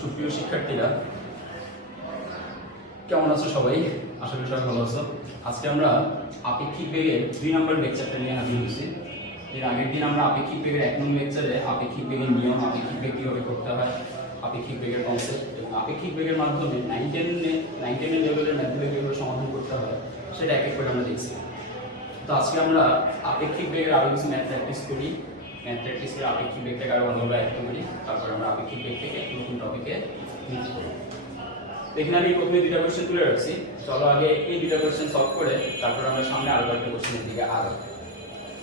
সুপ্রিয় শিক্ষার্থীরা, কেমন আছো সবাই? আশা করি সবাই ভালো আছো। আজকে আমরা আপেক্ষিক বেগের 2 নম্বর লেকচারটা নিয়ে হাজির হয়েছি। এর আগের দিন আমরা আপেক্ষিক বেগের 1 নং লেকচারে আপেক্ষিক বেগের নিয়ম, আপেক্ষিক বেগ কীভাবে করতে হয়, আপেক্ষিক বেগের কনসেপ্ট এবং আপেক্ষিক বেগের মাধ্যমে 9-10 লেভেলের ম্যাথগুলো কীভাবে সমাধান করতে হয় সেটা এক এক করে আমরা দেখছি। তো আজকে আমরা আপেক্ষিক বেগের আরও কিছু ম্যাথ প্র্যাকটিস করি। ম্যাথ প্র্যাকটিস করে আপেক্ষিক বেগটাকে আরও ভালোভাবে আয়ত্ত করি। তারপর আমরা আপেক্ষিক বেগ থেকে নতুন টপিকে মুভ করি। এখানে আমি প্রথমে 2টা কোশ্চেন তুলে রাখছি। চলো আগে এই 2টা কোশ্চেন সলভ করে তারপর আমরা সামনে আরো একটা কোশ্চেনের দিকে আগাবো।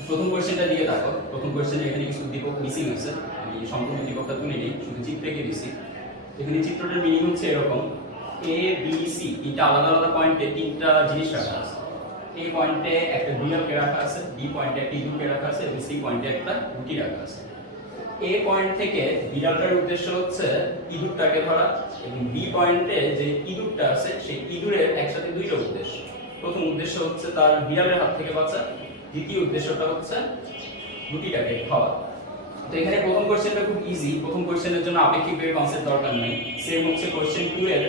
প্রথম কোশ্চেনটার দিকে দেখো। প্রথম কোশ্চেনে এখানে কিছু উদ্দীপক মিসিং আছে। আমি সম্পূর্ণ উদ্দীপকটা তুলে নিই, শুধু চিত্রে এঁকে দিছি। এখানে চিত্রটার মিনিং হচ্ছে এরকম: এ বি সি তিনটা আলাদা আলাদা পয়েন্টে তিনটা জিনিস রাখা আছে। এই পয়েন্টে একটা বিড়ালকে রাখা আছে, বি পয়েন্টে একটা ইঁদুরকে রাখা আছে এবং সি পয়েন্টে একটা রুটি রাখা আছে। এ পয়েন্ট থেকে বিড়ালটার উদ্দেশ্য হচ্ছে ইঁদুরটাকে ধরা এবং বি পয়েন্টে যে ইঁদুরটা আছে সেই ইঁদুরের একসাথে দুইটা উদ্দেশ্য। প্রথম উদ্দেশ্য হচ্ছে তার বিড়ালের হাত থেকে বাঁচা, দ্বিতীয় উদ্দেশ্যটা হচ্ছে রুটিটাকে খাওয়া। তো এখানে প্রথম কোশ্চেনটা খুব ইজি। প্রথম কোশ্চেনের জন্য আপেক্ষিক বেগের কনসেপ্ট দরকার নেই। সেম হচ্ছে কোশ্চেন 2 এর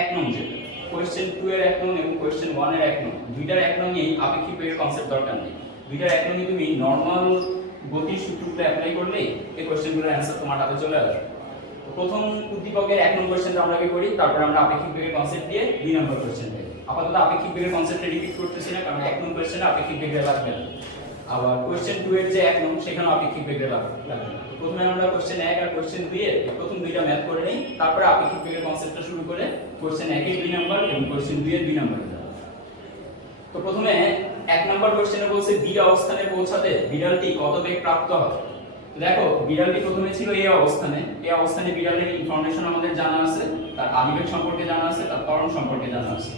1 নং যেটা। কোশ্চেন 2 এর 1 নং এবং কোশ্চেন 1 এর 1 নং, দুইটার 1 নংয়েই আপেক্ষিক বেগের কনসেপ্ট দরকার নেই। দুইটার 1 নংয়ে তুমি নরমাল গতির সূত্রটা অ্যাপ্লাই করলেই এই কোশ্চেনগুলোর অ্যানসার তোমার হাতে চলে আসবে। তো প্রথম উদ্দীপকের 1 নং কোশ্চেনটা আমরা কি করি, তারপর আমরা আপেক্ষিক বেগের কনসেপ্ট দিয়ে 2 নম্বর কোশ্চেন দেখি। আপাতত আপেক্ষিক বেগের কনসেপ্টটা রিপিট করতেছি না, কারণ 1 নং কোশ্চেনে আপেক্ষিক বেগের লাগবে না। আবার কোশ্চেন 2 এর যে 1 নং সেখানেও আপেক্ষিক বেগের লাগবে না। তো প্রথমে আমরা কোশ্চেন 1 আর কোশ্চেন 2 এর প্রথম দুইটা ম্যাথ করে নেই, তারপর আপেক্ষিক বেগের কনসেপ্টটা শুরু করে কোশ্চেন 1 এর 2 নম্বর এবং কোশ্চেন 2 এর 2 নম্বর। তো প্রথমে 1 নম্বর কোশ্চেনে বলছে বি অবস্থানে পৌঁছাতে বিড়ালটি কত বেগ প্রাপ্ত হবে। দেখো, বিড়ালটি প্রথমে ছিল এই অবস্থানে। এই অবস্থানে বিড়ালের ইনফরমেশন আমাদের জানা আছে, তার আদিবেগ সম্পর্কে জানা আছে, তার ত্বরণ সম্পর্কে জানা আছে।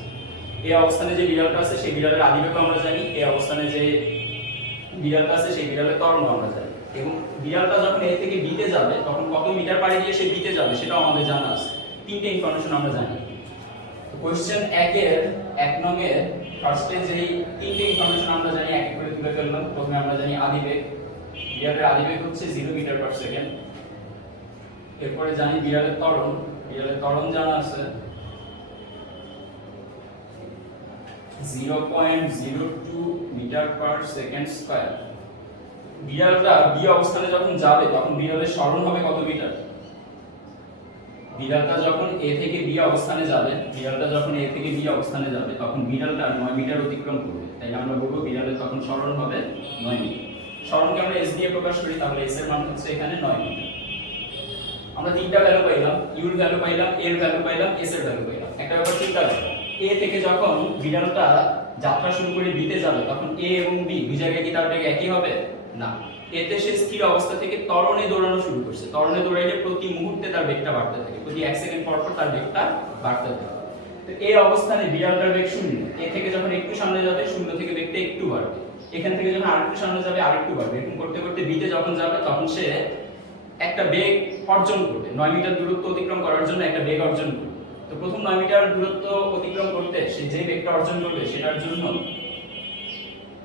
এই অবস্থানে যে বিড়ালটা আছে সেই বিড়ালের আদিবেগও আমরা জানি, এই অবস্থানে যে বিড়ালটা আছে সেই বিড়ালের ত্বরণও আমরা জানি। এবং বিড়ালটা যখন এ থেকে বি তে যাবে তখন কত মিটার পাড়ি দিয়ে সে বি তে যাবে সেটাও আমাদের জানা আছে। তিনটে ইনফরমেশন আমরা জানি। কোশ্চেন 1 এর 1 নং এর ফার্স্টে যেই তিনটে ইনফরমেশন আমরা জানি এক এক করে তুলে ফেললাম। প্রথমে আমরা জানি আদিবেগ, বিড়ালের আদিবেগ হচ্ছে 0 মিটার পার সেকেন্ড। এরপরে জানি বিড়ালের ত্বরণ, বিড়ালের ত্বরণ জানা আছে 0.02 মিটার পার সেকেন্ড স্কয়ার। বিড়ালটা বি অবস্থানে যখন যাবে তখন বিড়ালের সরণ হবে কত মিটার? বিড়ালটা যখন এ থেকে বি অবস্থানে যাবে, বিড়ালটা যখন এ থেকে বি অবস্থানে যাবে তখন বিড়ালটা 9 মিটার অতিক্রম করবে। তাই আমরা বলবো বিড়ালের তখন সরণ হবে 9 মিটার। সরণকে আমরা এস দিয়ে প্রকাশ করি, তাহলে এস এর মান হচ্ছে এখানে 9 মিটার। আমরা তিনটা ভ্যালু পাইলাম, ইউ এর ভ্যালু পাইলাম, এর ভ্যালু পাইলাম, এস এর ভ্যালু পাইলাম। একটা ব্যাপার চিন্তা করো, এ থেকে যখন বিড়ালটা যাত্রা শুরু করে বি তে যাবে তখন এ এবং বি দুই জায়গায় কি তার বেগ একই হবে? না। এতে সে স্থির অবস্থা থেকে ত্বরণে দৌড়ানো শুরু করছে। ত্বরণে দৌড়াইলে প্রতি মুহূর্তে তার বেগটা বাড়তে থাকে, প্রতি 1 সেকেন্ড পর পর তার বেগটা বাড়তে থাকে। তো এই অবস্থানে বিড়ালটার বেগ 0। এ থেকে যখন একটু সামনে যাবে 0 থেকে বেগটা একটু বাড়বে, এখান থেকে যখন আরেকটু সামনে যাবে আরেকটু বাড়বে, এরকম করতে করতে বি তে যখন যাবে তখন সে একটা বেগ অর্জন করবে। 9 মিটার দূরত্ব অতিক্রম করার জন্য একটা বেগ অর্জন করবে। তো প্রথম 9 মিটার দূরত্ব অতিক্রম করতে সে যে বেগটা অর্জন করবে সেটার জন্য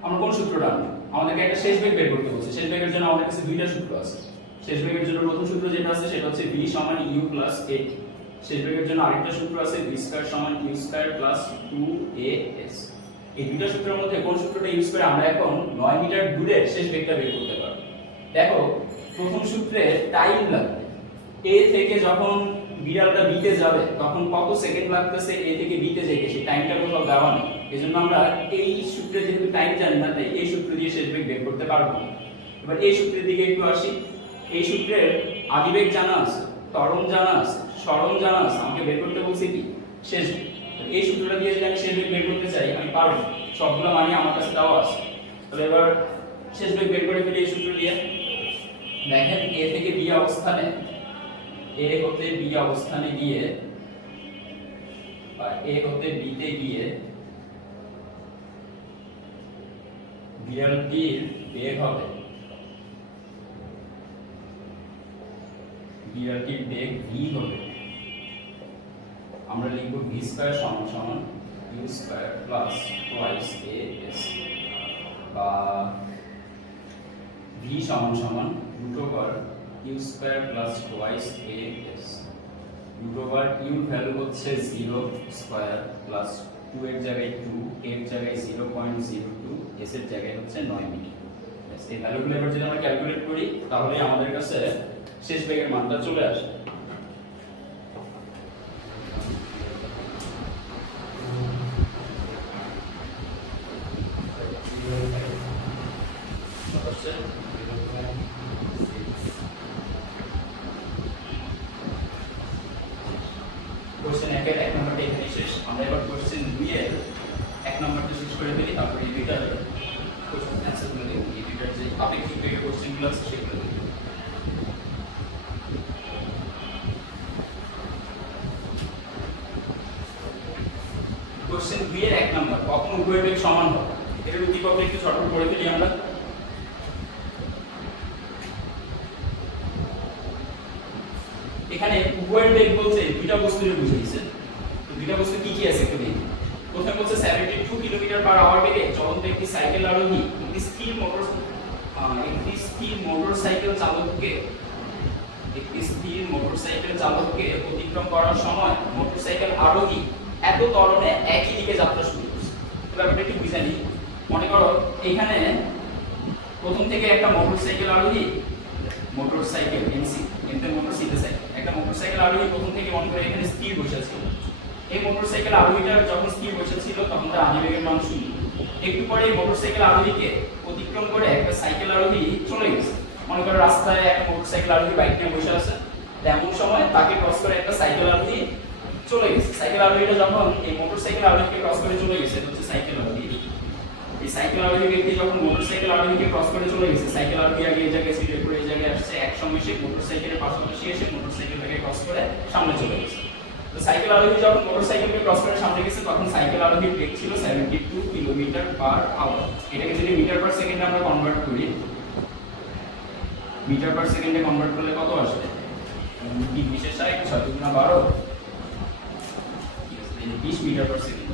আমরা কোন সূত্রটা আনবো? আমাদেরকে একটা শেষ বেগ বের করতে বলছে। শেষ বেগের জন্য আমাদের কাছে দুইটা সূত্র আছে। শেষ বেগের জন্য প্রথম সূত্র যেটা আছে সেটা হচ্ছে v সমান u প্লাস a। শেষ বেগের জন্য আরেকটা সূত্র আছে v স্কয়ার সমান u স্কয়ার প্লাস 2as। এই দুইটা সূত্রের মধ্যে কোন সূত্রটা ইউজ করে আমরা এখন 9 মিটার দূরের শেষ বেগটা বের করতে পারব? দেখো, প্রথম সূত্রে টাইম লাগবে। a থেকে যখন বিড়ালটা b তে যাবে তখন কত সেকেন্ড লাগতেছে a থেকে b তে যেতে, সেই টাইমটা কোথাও দেওয়া নেই। এজন্য আমরা এই সূত্রে যেহেতু টাইম জানি না, তাই এই সূত্র দিয়ে শেষ বেগ বের করতে পারবো না। এবার এই সূত্রের দিকে একটু আসি। এই সূত্রের আদিবেগ জানা আছে, ত্বরণ জানা আছে, সরণ জানা আছে। আমাকে বের করতে বলছে কি? শেষ বেগ। এই সূত্রটা দিয়ে যদি আমি শেষ বেগ বের করতে চাই আমি পারবো, সবগুলো মানে আমার কাছে দেওয়া আছে। তাহলে এবার শেষ বেগ বের করে ফেলি এই সূত্র দিয়ে। দেখেন, এ থেকে বি অবস্থানে, এ হতে বি অবস্থানে গিয়ে বা এ হতে বি তে গিয়ে বিড়ালটির বেগ হবে, বিড়ালটির বেগ v হবে। আমরা লিখব v স্কয়ার সমান সমান u square plus twice as বা v সমান সমান √u square plus twice as। Your value হচ্ছে 0 স্কয়ার প্লাস 2 এর জায়গায় 2, এর জায়গায় 0.02, এস এর জায়গায় হচ্ছে 9 মিটার। এই ভ্যালুগুলো এবার যদি আমরা ক্যালকুলেট করি তাহলে আমাদের কাছে শেষ বেগের মানটা চলে আসে। কোশ্চেন 1 এর 1 নম্বরটা এখানে শেষ। আমরা এবার কোশ্চেন 2 এর 1 নম্বরটা শেষ করে ফেলি, তারপরে এই দুইটার কোশ্চেন অ্যানসার গুলো দেখব। এই দুইটার যে আপেক্ষিক বেগের কোশ্চেনগুলো আছে সেগুলো দেখব। কোশ্চেন 2 এর 1 নম্বর, কখন উভয় বেগ সমান হবে? এর উদ্দীপকটা একটু শর্টকাট করে ফেলি আমরা। এখানে উভয় বেগ বলতে দুইটা বস্তুকে বুঝাইছে। তো দুইটা বস্তু কি কি আছে একটু দেখি। প্রথমে বলছে 72 কিলোমিটার পার আওয়ার বেগে চলন্ত একটি সাইকেল আরোহী একটি স্থির মোটরসাইকেল চালককে অতিক্রম করার সময় মোটরসাইকেল আরোহী এত ত্বরণে একই দিকে যাত্রা শুরু করছে। ব্যাপারটা একটু বুঝে নিই। মনে করো এখানে প্রথম থেকে একটা মোটরসাইকেল আরোহী, মোটরসাইকেল এমসি এমতে মোটরসাইকেল একটা মোটরসাইকেল আরোহী প্রথম থেকে মনে করে এখানে স্থির বসে ছিল। এই মোটরসাইকেল আরোহীটা যখন স্থির বসে ছিল তখন তার আদিবেগের মান 0। একটু পরে এই মোটরসাইকেল আরোহীকে অতিক্রম করে একটা সাইকেল আরোহী চলে গেছে। মনে করো রাস্তায় একটা মোটরসাইকেল আরোহী বাইক নিয়ে বসে আছে, এমন সময় তাকে ক্রস করে একটা সাইকেল আরোহী চলে গেছে। সাইকেল আরোহীটা যখন এই মোটরসাইকেল আরোহীকে ক্রস করে চলে গেছে, এটা হচ্ছে সাইকেল আরোহী। এই সাইকেল আরোহী ব্যক্তি যখন মোটরসাইকেল আরোহীকে ক্রস করে চলে গেছে, সাইকেল আরোহী আগে এই জায়গায় ছিল, এরপর এই জায়গায় আসছে, একসঙ্গে সে মোটরসাইকেলের পাশাপাশি এসে মোটরসাইকেলটাকে ক্রস করে সামনে চলে গেছে। তো সাইকেল আরোহী যখন মোটরসাইকেলকে ক্রস করে সামনে গেছে তখন সাইকেল আরোহীর বেগ ছিল 72 কিলোমিটার পার আওয়ার। এটাকে যদি মিটার পার সেকেন্ডে আমরা কনভার্ট করি, মিটার পার সেকেন্ডে কনভার্ট করলে কত আসবে? 3 বিশেষ 60, 6 দুগুণা 12, 20 মিটার পার সেকেন্ড।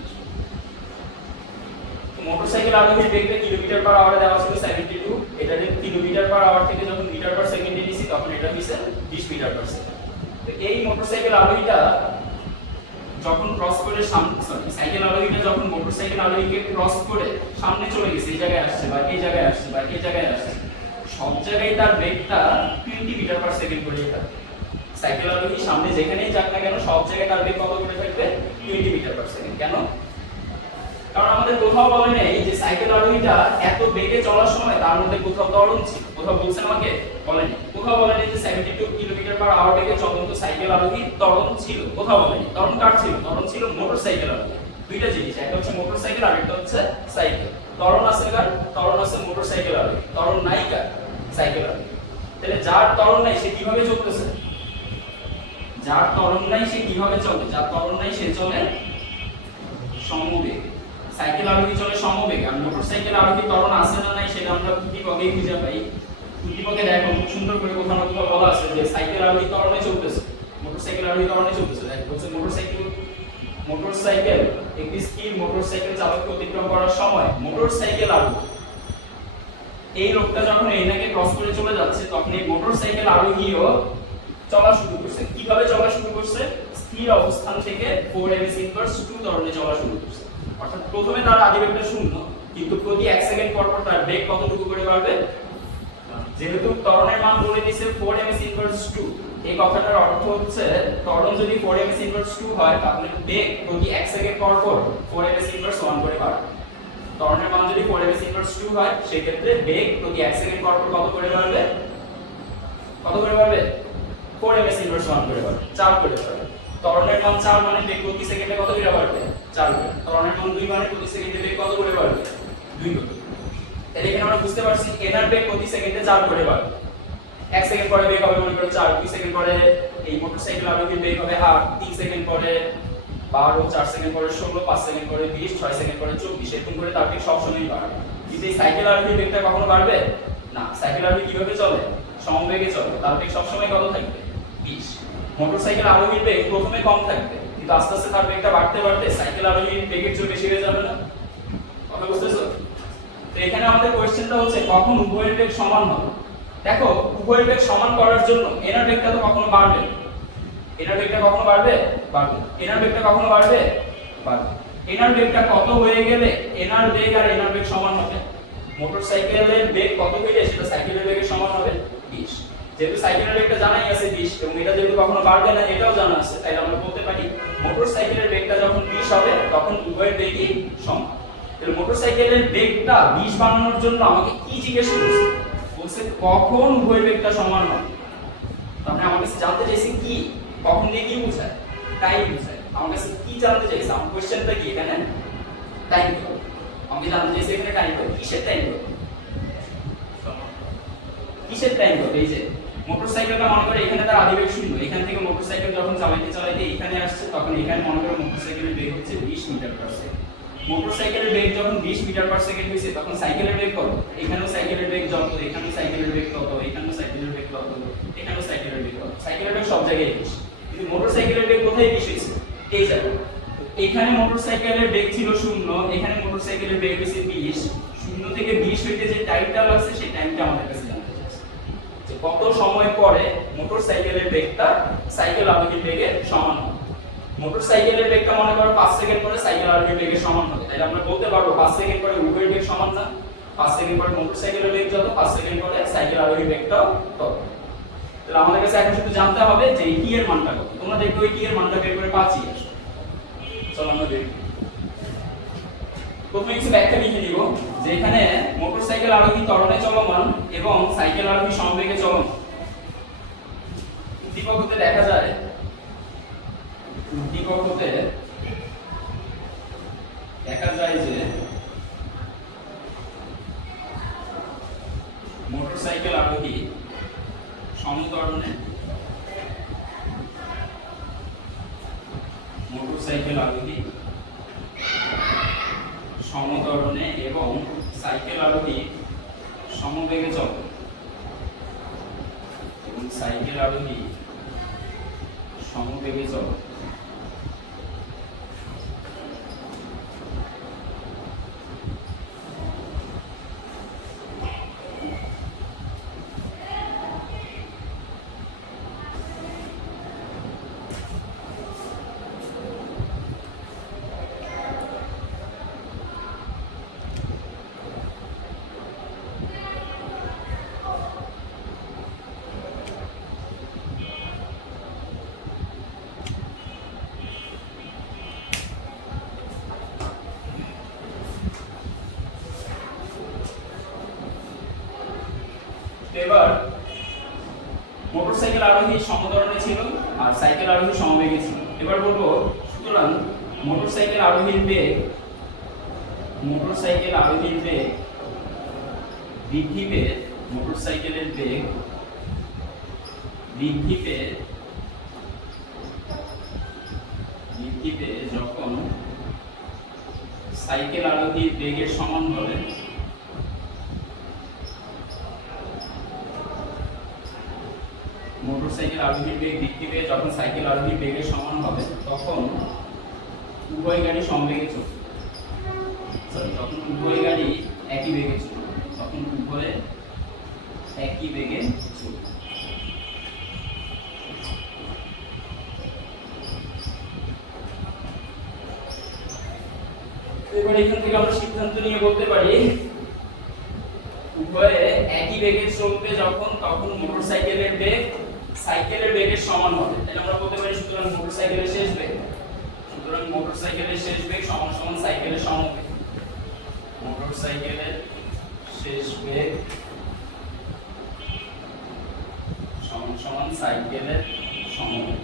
মোটরসাইকেল আরোহীর বেগটা কিলোমিটার পার আওয়ারে দেওয়া ছিল 72, এটা যে কিলোমিটার পার আওয়ার থেকে যখন মিটার পার সেকেন্ডে নিছি তখন এটা হইছে 20 মিটার পার সেকেন্ড। তো এই মোটরসাইকেল আরোহীটা যখন ক্রস করে সাইকেল আরোহীটা যখন মোটরসাইকেল আরোহীকে ক্রস করে সামনে চলে গেছে, এই জায়গায় আসছে বা এই জায়গায় আসছে বা এই জায়গায় আসছে, সব জায়গায় তার বেগটা 20 মিটার পার সেকেন্ড করে থাকে। সাইকেল আরোহী সামনে যেখানেই যাক না কেন সব জায়গায় তার বেগ কত করে থাকবে? 20 মিটার পার সেকেন্ড। কেন? কারণ আমাদের কোথাও বলে নেই যে সাইকেল আরোহীটা এত বেগে চলার সময় তার মধ্যে কোথাও ত্বরণ ছিল। কোথাও বলছেন আমাকে? বলেনি। কোথাও বলে নেই যে 72 কিলোমিটার পার আওয়ার বেগে চলন্ত সাইকেল আরোহীর ত্বরণ ছিল। কোথাও বলেনি। ত্বরণ কার ছিল? ত্বরণ ছিল মোটরসাইকেল আরোহী। দুইটা জিনিস, একটা হচ্ছে মোটরসাইকেল আর একটা হচ্ছে সাইকেল। ত্বরণ আছে কার? ত্বরণ আছে মোটরসাইকেল আরোহী। ত্বরণ নাই কার? সাইকেল আরোহী। তাহলে যার ত্বরণ নাই সে কিভাবে চলতেছে? যার ত্বরণ নাই সে কিভাবে চলে? যার ত্বরণ নাই সে চলে সমবেগে। সাইকেল আরোহী চলে সমবেগে, আর মোটরসাইকেল আরোহী ত্বরণ আছে না নাই সেটা আমরা উদ্দীপকেই খুঁজে পাই। উদ্দীপকে দেখো খুব সুন্দর করে কোথাও না কোথাও বলা আছে যে সাইকেল আরোহী ত্বরণে চলতেছে, মোটরসাইকেল আরোহী ত্বরণে চলতেছে। দেখো বলছে মোটরসাইকেল একটি স্থির মোটরসাইকেল চালককে অতিক্রম করার সময় মোটরসাইকেল আরোহী, এই লোকটা যখন এনাকে ক্রস করে চলে যাচ্ছে তখন এই মোটরসাইকেল আরোহীও চলা শুরু করছে। কিভাবে চলা শুরু করছে? স্থির অবস্থান থেকে 4ms ইনভার্স 2 ত্বরণে চলা শুরু করছে। অর্থাৎ প্রথমে তার আদিবেগটা 0, কিন্তু প্রতি 1 সেকেন্ড পর পর তার বেগ কতটুকু করে বাড়বে? যেহেতু ত্বরণের মান বলে দিয়েছে 4ms ইনভার্স 2, এই কথাটার অর্থ হচ্ছে ত্বরণ যদি 4ms ইনভার্স 2 হয় তাহলে বেগ প্রতি 1 সেকেন্ড পর পর 4ms ইনভার্স 1 করে বাড়বে। ত্বরণের মান যদি 4ms ইনভার্স 2 হয় সেই ক্ষেত্রে বেগ প্রতি 1 সেকেন্ড পর পর কত করে বাড়বে? কত করে বাড়বে? 4ms ইনভার্স 1 করে বাড়বে, 4 করে বাড়বে। ত্বরণের মান 4 মানে বেগ প্রতি সেকেন্ডে কত করে বাড়বে? 4 করে। ত্বরণের মান 2 মানে প্রতি সেকেন্ডে বেগ কত করে বাড়বে? 2 করে। তাহলে এখানে আমরা বুঝতে পারছি এনার বেগ প্রতি সেকেন্ডে 4 করে বাড়বে। 1 সেকেন্ড পরে বেগ হবে মনে করো 4, 2 সেকেন্ড পরে এই মোটরসাইকেল আরোহীর বেগ হবে 8, 3 সেকেন্ড পরে 12, 4 সেকেন্ড পরে 16, 5 সেকেন্ড পরে 20, 6 সেকেন্ড পরে 24, এরকম করে তার বেগ সব সময়ই বাড়বে। কিন্তু এই সাইকেল আরোহীর বেগটা কখনো বাড়বে না। সাইকেল আরোহী কিভাবে চলে? সমবেগে চলে, তার বেগ সব সময় কত থাকবে? 20। মোটরসাইকেল আরোহীর বেগ প্রথমে কম থাকবে কিন্তু আস্তে আস্তে তার বেগটা বাড়তে বাড়তে সাইকেল আরোহীর বেগের চেয়ে বেশি হয়ে যাবে না? কথা বুঝতেছো? তো এখানে আমাদের কোশ্চেনটা হচ্ছে কখন উভয়ের বেগ সমান হবে। দেখো উভয়ের বেগ সমান করার জন্য এনার বেগটা তো কখনো বাড়বে না। এনার বেগটা কখনো বাড়বে? বাড়বে। এনার বেগটা কখনো বাড়বে? বাড়বে। এনার বেগটা কত হয়ে গেলে এনার বেগ আর এনার বেগ সমান হবে? মোটরসাইকেলের বেগ কত হইলে সেটা সাইকেলের বেগের সমান হবে? 20। যেহেতু সাইকেলের বেগটা জানাই আছে 20 এবং এটা যেহেতু কখনো বাড়বে না এটাও জানা আছে, তাই আমরা বলতে পারি মোটরসাইকেলের বেগটা যখন 20 হবে তখন উভয়ের বেগই সমান। তাহলে মোটরসাইকেলের বেগটা 20 বানানোর জন্য আমাকে কি জিজ্ঞেস করছে? বলছে কখন উভয়ের বেগটা সমান হবে। তার মানে আমার কাছে জানতে চাইছে কি, কখন দিয়ে কি বোঝায়? টাইম বোঝায়। আমার কাছে কি জানতে চাইছে? আমার কোশ্চেনটা কি এখানে? টাইম কত? আমি জানতে চাইছি এখানে টাইম কত? কিসের টাইম কত? কিসের টাইম কত? এই যে মোটরসাইকেলটা মনে করে এখানে তার আদিবেগ 0, এখান থেকে মোটরসাইকেল যখন চালাইতে এখানে আসছে তখন এখানে মনে করে মোটরসাইকেলের বেগ হচ্ছে 20 মিটার পার সেকেন্ড। মোটরসাইকেলের বেগ যখন 20 মিটার পার সেকেন্ড হইছে তখন সাইকেলের বেগ কত? এখানেও সাইকেলের বেগ যত, এখানেও সাইকেলের বেগ কত, এখানেও সাইকেলের বেগ কত, এখানেও সাইকেলের বেগ কত। সাইকেলের বেগ সব জায়গায় 20, কিন্তু মোটরসাইকেলের বেগ কোথায় 20 হইছে? এই জায়গায়। এখানে মোটরসাইকেলের বেগ ছিল 0, এখানে মোটরসাইকেলের বেগ হইছে 20। 0 থেকে 20 হইতে যে টাইমটা লাগছে সেই টাইমটা আমাদের কাছে জানতে চাইছে। যে কত সময় পরে মোটরসাইকেলের বেগটা সাইকেল আরোহীর বেগের সমান হবে। মোটরসাইকেলের বেগটা মনে করো 5 সেকেন্ড পরে সাইকেল আরোহীর বেগের সমান হবে। তাহলে আমরা বলতে পারবো 5 সেকেন্ড পরে উভয়ের বেগ সমান না? 5 সেকেন্ড পরে মোটরসাইকেলের বেগ যত, 5 সেকেন্ড পরে সাইকেল আরোহীর বেগটাও তত। তাহলে আমাদের কাছে এখন শুধু জানতে হবে যে এই টি এর মানটা কত। তোমরা দেখো এই টি এর মানটা বের করে পাচ্ছি। চলো আমরা দেখি। প্রথমে কিছু ব্যাখ্যা লিখে নিব যে এখানে মোটরসাইকেল আরোহী ত্বরণে চলমান এবং সাইকেল আরোহী সমবেগে চলমান। উদ্দীপক হতে দেখা যায় যে মোটরসাইকেল আরোহী সমত্বরণে এবং সাইকেল আরোহী সমবেগে চলে এবার মোটরসাইকেল আরোহী সমত্বরণে ছিল আর সাইকেল আরোহী সমবেগে ছিল। এবার বলবো সুতরাং মোটরসাইকেল আরোহীর বেগ বৃদ্ধি পেয়ে মোটরসাইকেলের বেগ বৃদ্ধি পেয়ে যখন সাইকেল আরোহীর বেগের সমান হবে মোটরসাইকেল আরোহীর বেগ বৃদ্ধি পেয়ে যখন সাইকেল আরোহীর বেগের সমান হবে তখন উভয় গাড়ি সমবেগে চলবে। তখন উভয় গাড়ি একই বেগে চলবে। এবার এখান থেকে আমরা সিদ্ধান্ত নিয়ে বলতে পারি উভয়ে একই বেগে চলবে যখন, তখন মোটরসাইকেলের বেগ সাইকেলের বেগের সমান হবে। তাহলে আমরা বলতে পারি সুতরাং মোটরসাইকেলের শেষ বেগ সমান সমান সাইকেলের সমবেগ। মোটরসাইকেলের শেষ বেগ সমান সমান সাইকেলের সমবেগ।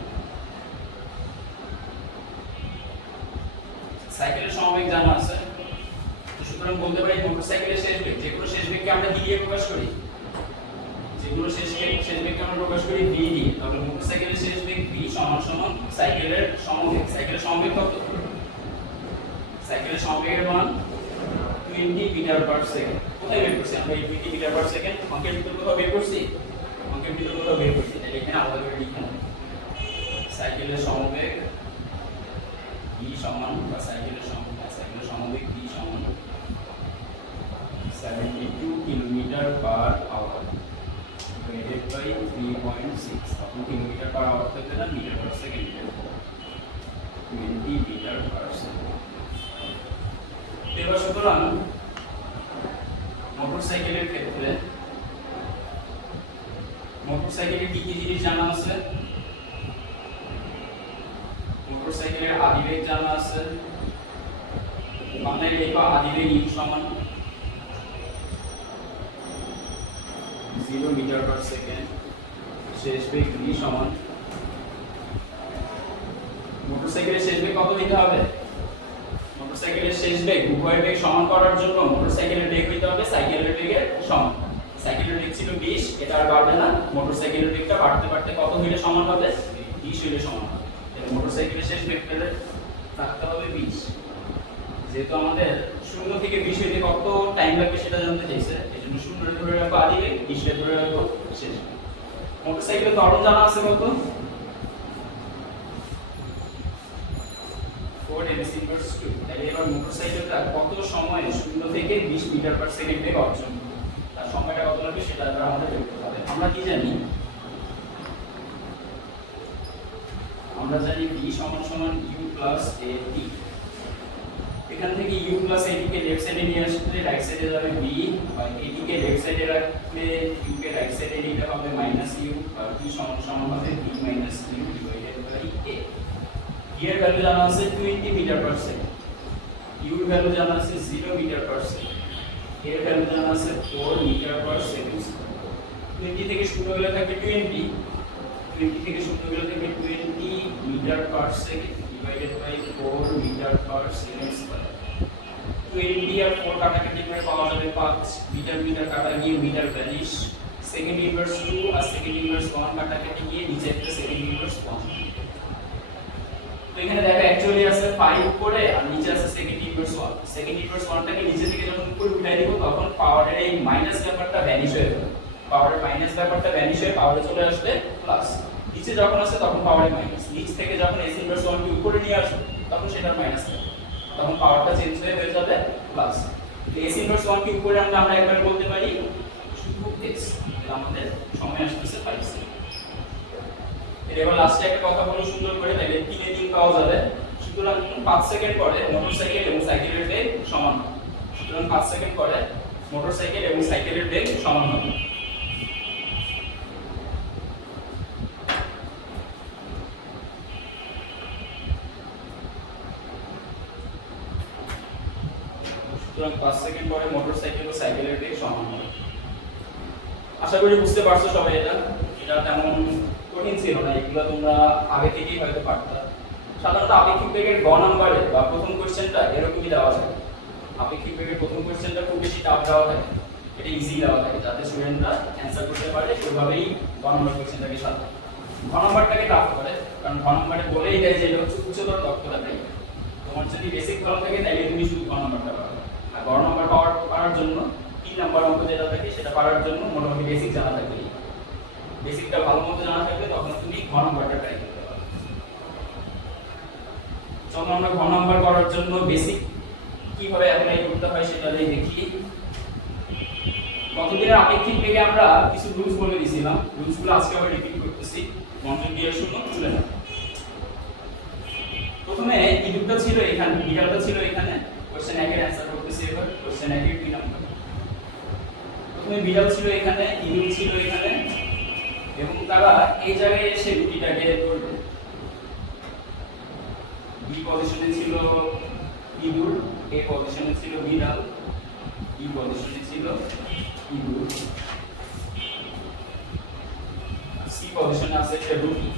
সাইকেলের সমবেগ জানা আছে, তো সুতরাং বলতে পারি মোটরসাইকেলের শেষ বেগ, যেগুলো শেষ বেগকে আমরা কি দিয়ে প্রকাশ করি, v দিয়ে, তাহলে মোটরসাইকেলের শেষ বেগ v সমান সমান সাইকেলের সমবেগ। সাইকেলের সমবেগ কত? সাইকেলের সমবেগের মান 20 মিটার পার সেকেন্ড। কোথায় বের করছি আমরা এই 20 মিটার পার সেকেন্ড? অঙ্কের ভিতর কোথাও বের করছি? তাহলে এখানে আলাদা করে লিখে নাও সাইকেলের সমবেগ v সমান বা সাইকেলের সমবেগ v সমান 72 kilometre per hour divided by 3.6, তখন কিলোমিটার পার আওয়ার থেকে না metre per second 20 metre per second. এবার সুতরাং মোটরসাইকেলের ক্ষেত্রে মোটরসাইকেলের কি কি জিনিস জানা আছে? মোটরসাইকেলের আদিবেগ জানা আছে। বাংলায় লেখা আদিবেগ u সমান 0 মিটার পার সেকেন্ড। শেষ বেগ v সমান, মোটরসাইকেলের শেষ বেগ কত দিতে হবে? মোটরসাইকেলের শেষ বেগ উভয় বেগ সমান করার জন্য মোটরসাইকেলের বেগ হইতে হবে সাইকেলের বেগের সমান। সাইকেলের বেগ ছিল 20, এটা আর বাড়বে না। মোটরসাইকেলের বেগটা বাড়তে বাড়তে কত হইলে সমান হবে? 20 হইলে সমান হবে। তাহলে মোটরসাইকেলের শেষ বেগ পেলে রাখতে হবে 20। যেহেতু আমাদের 0 থেকে 20 হইতে কত টাইম লাগবে সেটা জানতে চাইছে, এজন্য 0 এর ধরে রাখবো আদি বেগ, 20 এর ধরে রাখবো শেষ বেগ। মোটরসাইকেলের ত্বরণ জানা আছে কত? 4 ms inverse 2। তাহলে এবার মোটরসাইকেলটা কত সময়ে 0 থেকে 20 মিটার পার সেকেন্ড বেগ অর্জন করে, তার সময়টা কত লাগবে সেটা আমাদের বের করতে হবে। আমরা কি জানি? আমরা জানি v সমান সমান u প্লাস at। এখান থেকে u প্লাস at কে লেফট সাইডে নিয়ে আসলে রাইট সাইডে যাবে v, আর at কে লেফট সাইডে রাখলে u কে রাইট সাইডে নিতে হবে মাইনাস u, আর v সমান সমান হবে v minus u divided by a। v এর ভ্যালু জানা আছে 20 মিটার পার সেকেন্ড, u এর ভ্যালু জানা আছে 0 মিটার পার সেকেন্ড, a এর ভ্যালু জানা আছে 4 মিটার পার সেকেন্ড। 20 থেকে শুরু হলে থাকবে 20, 20 থেকে শুরু হলে থাকবে 20 metre per second divided by 4 metre per second square. 20 আর 4 কাটাকাটি করে পাওয়া যাবে 5, মিটার মিটার কাটা গিয়ে মিটার ভ্যানিশ, সেকেন্ড ইনভার্স 2 আর সেকেন্ড ইনভার্স 1 কাটাকাটি গিয়ে নিচে একটা সেকেন্ড ইনভার্স 1। তো এখানে দেখো অ্যাকচুয়ালি আছে 5 উপরে আর নিচে আছে সেকেন্ড ইনভার্স 1। সেকেন্ড ইনভার্স 1টাকে নিচে থেকে যখন উপরে উঠাই দিব তখন পাওয়ারের এই মাইনাস ব্যাপারটা ভ্যানিশ হয়ে যাবে। পাওয়ারের মাইনাস ব্যাপারটা ভ্যানিশ হয়ে পাওয়ারে চলে আসবে প্লাস। নিচে যখন আছে তখন পাওয়ারে মাইনাস, নিচ থেকে যখন s ইনভার্স 1 কে উপরে নিয়ে আসবে তখন সেটা মাইনাস হবে, তখন পাওয়ারটা চেঞ্জ হয়ে যাবে প্লাস। s ইনভার্স 1 কে উপরে আনলে আমরা একবার বলতে পারি শুধু s, তাহলে আমাদের সময় আসছে 5 সেকেন্ড। এবার লাস্টে একটা কথা বলো সুন্দর করে, তাহলে 3 এ 3 পাওয়া যাবে। সুতরাং 5 সেকেন্ড পরে মোটরসাইকেল এবং সাইকেলের বেগ সমান হবে। সুতরাং 5 সেকেন্ড পরে মোটরসাইকেল এবং সাইকেলের বেগ সমান হবে। সুতরাং 5 সেকেন্ড পরে মোটরসাইকেল ও সাইকেলের বেগ সমান হবে। আশা করি বুঝতে পারছো সবাই। এটা তেমন কঠিন ছিল না, এগুলো তোমরা আগে থেকেই হয়তো পারতা। সাধারণত আপেক্ষিক বেগের গ নাম্বারে বা প্রথম কোশ্চেনটা এরকমই দেওয়া থাকে। আপেক্ষিক বেগের প্রথম কোশ্চেনটা খুব বেশি টাফ দেওয়া থাকে, এটা ইজি দেওয়া থাকে যাতে স্টুডেন্টরা অ্যানসার করতে পারে, সেভাবেই গ নাম্বার কোশ্চেনটাকে সাজায়। ঘ নাম্বারটাকে টাফ করে, কারণ ঘ নাম্বারে বলেই দেয় যে এটা হচ্ছে উচ্চতর দক্ষতা টাইপ। তোমার যদি বেসিক ভালো থাকে তাহলে তুমি শুধু ঘ নাম্বারটা পাবে। আর ঘ নাম্বার পাওয়ার জন্য 3 নাম্বার অঙ্ক যেটা থাকে সেটা পাওয়ার জন্য মোটামুটি বেসিক জানা থাকবে। বেসিকটা ভালো মতো জানা থাকলে তখন তুমি ঘ নাম্বারটা ট্রাই করতে পারবে। চলো আমরা ঘ নাম্বার করার জন্য বেসিক কিভাবে অ্যাপ্লাই করতে হয় সেটা দেখি। গতদিনের আপেক্ষিক বেগে আমরা কিছু রুলস বলে দিয়েছিলাম, রুলসগুলো আজকে আবার রিপিট করতেছি, মনোযোগ দিয়ে শুনো, চলে না। প্রথমে ইদুরটা ছিল এখানে, বিড়ালটা ছিল এখানে। কোশ্চেন 1 এর অ্যানসার করতেছি এবার। কোশ্চেন 1 এর 2 নাম্বার। প্রথমে বিড়াল ছিল এখানে, ইদুর ছিল এখানে, এবং তারা এই জায়গায় এসে রুটিটাকে ধরবে। বি পজিশনে ছিল ইঁদুর, এ পজিশনে ছিল বিড়াল, ই পজিশনে ছিল ইঁদুর, সি পজিশনে আছে একটা রুটি।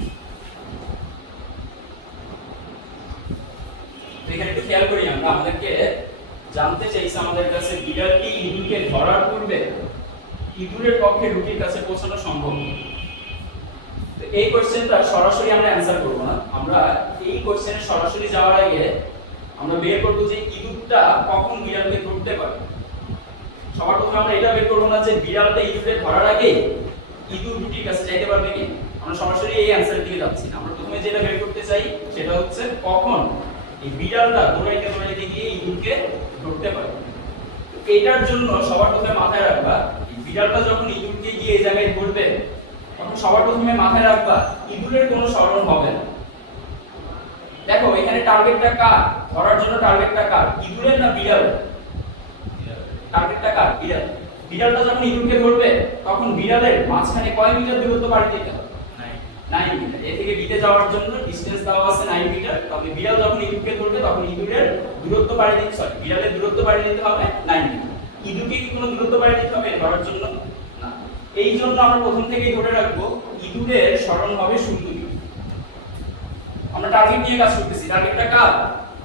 এখানে একটু খেয়াল করি আমরা, আমাদেরকে জানতে চাইছে আমাদের কাছে বিড়ালটি ইঁদুরকে ধরার পূর্বে ইঁদুরের পক্ষে রুটির কাছে পৌঁছানো সম্ভব। এই কোশ্চেনটা সরাসরি আমরা অ্যানসার করব না, আমরা এই কোশ্চেনে সরাসরি যাওয়ার আগে আমরা বের করব যে ইঁদুরটা কখন বিড়ালকে ধরতে পারে। সবার প্রথমে আমরা এটা বের করব না যে বিড়ালটা ইঁদুরকে ধরার আগে ইঁদুর রুটির কাছে যাইতে পারবে কি। আমরা সরাসরি এই অ্যানসারের দিকে যাচ্ছি না, আমরা প্রথমে যেটা বের করতে চাই সেটা হচ্ছে কখন এই বিড়ালটা দৌড়াইতে গিয়ে ইঁদুরকে ধরতে পারে। এটার জন্য সবার প্রথমে মাথায় রাখবা বিড়ালটা যখন ইঁদুরকে গিয়ে এই জায়গায় ধরবে তখন সবার প্রথমে মাথায় রাখবা ইঁদুরের কোনো স্মরণ হবে না। দেখো এখানে টার্গেটটা কার, ধরার জন্য টার্গেটটা কার, ইঁদুরের না বিড়ালের? টার্গেটটা কার? বিড়াল। বিড়ালটা যখন ইঁদুরকে ধরবে তখন বিড়ালের মাঝখানে কয় মিটার দূরত্ব পাড়ি দিতে হবে? 9 মিটার। এ থেকে বিতে যাওয়ার জন্য ডিসটেন্স দেওয়া আছে 9 মিটার। তবে বিড়াল যখন ইঁদুরকে ধরবে তখন ইঁদুরের দূরত্ব পাড়ি দিতে, সরি, বিড়ালের দূরত্ব পাড়ি দিতে হবে 9 মিটার। ইঁদুরকে কি কোনো দূরত্ব পাড়ি দিতে হবে ধরার জন্য? না। এই জন্য আমরা প্রথম থেকেই ধরে রাখবো ইঁদুরের সরণ হবে 0 মিটার। আমরা টার্গেট নিয়ে কাজ করতেছি। টার্গেটটা কার?